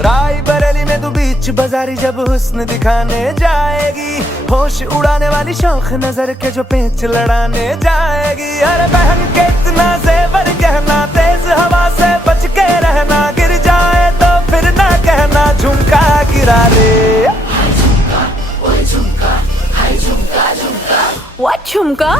राय बरेली में तू बीच बाजारी जब हुस्न दिखाने जाएगी, होश उड़ाने वाली शौक नजर के जो पेच लड़ाने जाएगी। अरे पहन के इतना जेवर गहना, तेज हवा से बच के रहना, गिर जाए तो फिर ना कहना झुमका गिरा रे। What झुमका?